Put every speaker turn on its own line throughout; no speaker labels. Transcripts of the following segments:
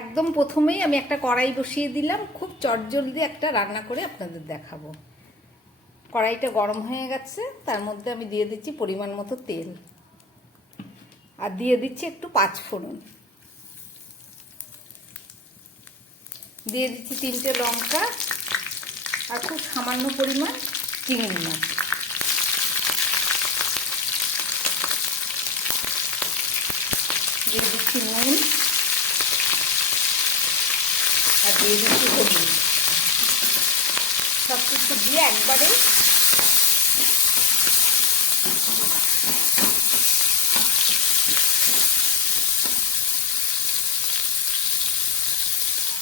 একদম প্রথমেই আমি একটা কড়াই বসিয়ে দিলাম, খুব চটজলদি একটা রান্না করে আপনাদের দেখাবো। কড়াইটা গরম হয়ে গেছে, তার মধ্যে আমি দিয়ে দিচ্ছি পরিমাণ মতো তেল। আর দিয়ে দিচ্ছি একটু পাঁচ ফোড়ন দিয়ে দিচ্ছি তিনটে লঙ্কা আর খুব সামান্য পরিমাণ চিংড়ি মাছ দিয়ে দিচ্ছি নুন। দিয়ে সব কিছু দিয়ে একবারে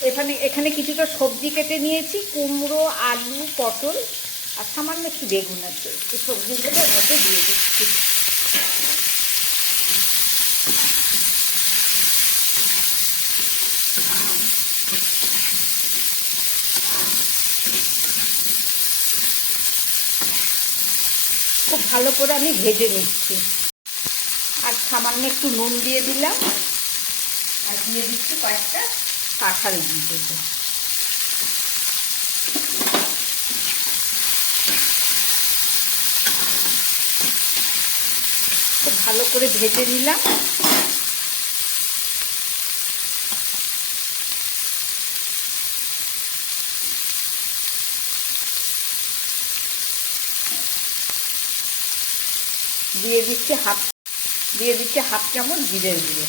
এখানে এখানে কিছুটা সবজি কেটে নিয়েছি, কুমড়ো, আলু, পটল আর সামান্য একটু বেগুন আছে। এই সবজিগুলো মধ্যে দিয়ে দিচ্ছি। খুব ভালো করে আমি ভেজে নিচ্ছি। আর সামান্য একটু নুন দিয়ে দিলাম। আর দিয়ে দিচ্ছি কয়েকটা কাঁঠাল দিতে। খুব ভালো করে ভেজে নিলাম। দিয়ে দিচ্ছি হাফ, দিয়ে দিচ্ছি হাফ চামচ জিরের গুঁড়ো।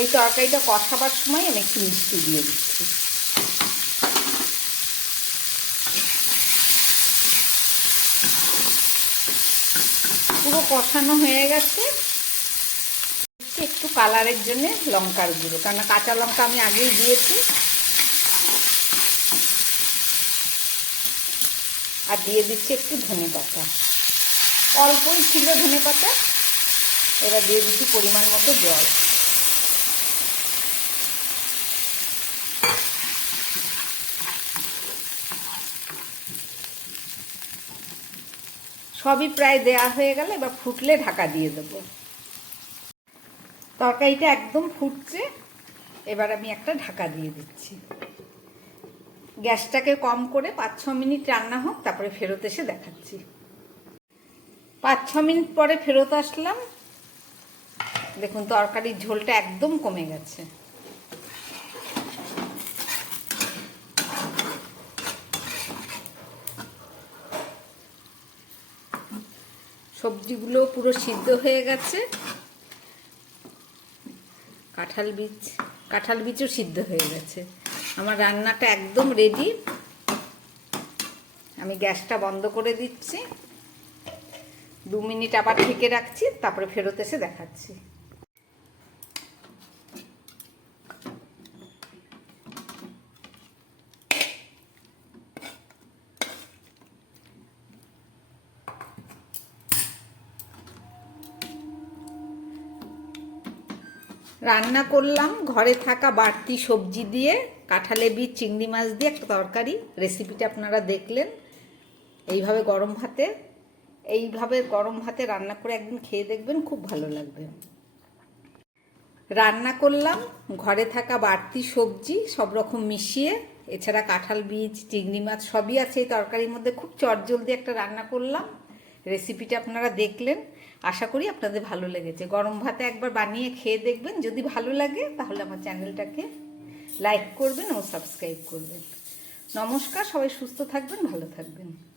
এই তরকারিটা কষাবার সময় আমি একটু মিষ্টি দিয়ে দিচ্ছি। পুরো কষানো হয়ে গেছে। একটু কালারের জন্য লঙ্কার গুঁড়ো। কারণ কাঁচা লঙ্কা আমি আগেই দিয়েছি। আর দিয়ে দিচ্ছি একটু ধনে পাতা। অল্পই ছিল ধনে পাতা। এবার দিয়ে দিচ্ছি পরিমাণ মতো জল। সবই প্রায় দেয়া হয়ে গেল। এবার ফুটলে ঢাকা দিয়ে দেবো। তরকারিটা একদম ফুটছে। এবার আমি একটা ঢাকা দিয়ে দিচ্ছি। গ্যাসটাকে কম করে পাঁচ ছ মিনিট রান্না হোক, তারপরে ফেরত এসে দেখাচ্ছি। পাঁচ ছ মিনিট পরে ফেরত আসলাম। দেখুন, তরকারির ঝোলটা একদম কমে গেছে। সবজিগুলো পুরো সিদ্ধ হয়ে গেছে। কাঁঠাল বীজ, কাঁঠাল বীজও সিদ্ধ হয়ে গেছে। আমার রান্নাটা একদম রেডি আমি গ্যাসটা বন্ধ করে দিচ্ছি। দু মিনিট আবার ঠেকে রাখছি, তারপরে ফেরত এসে দেখাচ্ছি। রান্না করলাম, ঘরে থাকা বাড়তি সবজি দিয়ে, কাঁঠালে বীজ, চিংড়ি মাছ দিয়ে একটা তরকারি। রেসিপিটা আপনারা দেখলেন। এইভাবে গরম ভাতে, এইভাবে গরম ভাতে রান্না করে একদিন খেয়ে দেখবেন, খুব ভালো লাগবে। রান্না করলাম, ঘরে থাকা বাড়তি সবজি সব রকম মিশিয়ে, এছাড়া কাঁঠাল বীজ, চিংড়ি মাছ সবই আছে এই তরকারির মধ্যে। খুব চটজলদি একটা রান্না করলাম। রেসিপিটা আপনারা দেখলেন। আশা করি আপনাদের ভালো লেগেছে। গরম ভাতে একবার বানিয়ে খেয়ে দেখবেন। যদি ভালো লাগে, তাহলে আমার চ্যানেলটাকে লাইক করবেন ও সাবস্ক্রাইব করবেন। নমস্কার, সবাই সুস্থ থাকবেন, ভালো থাকবেন।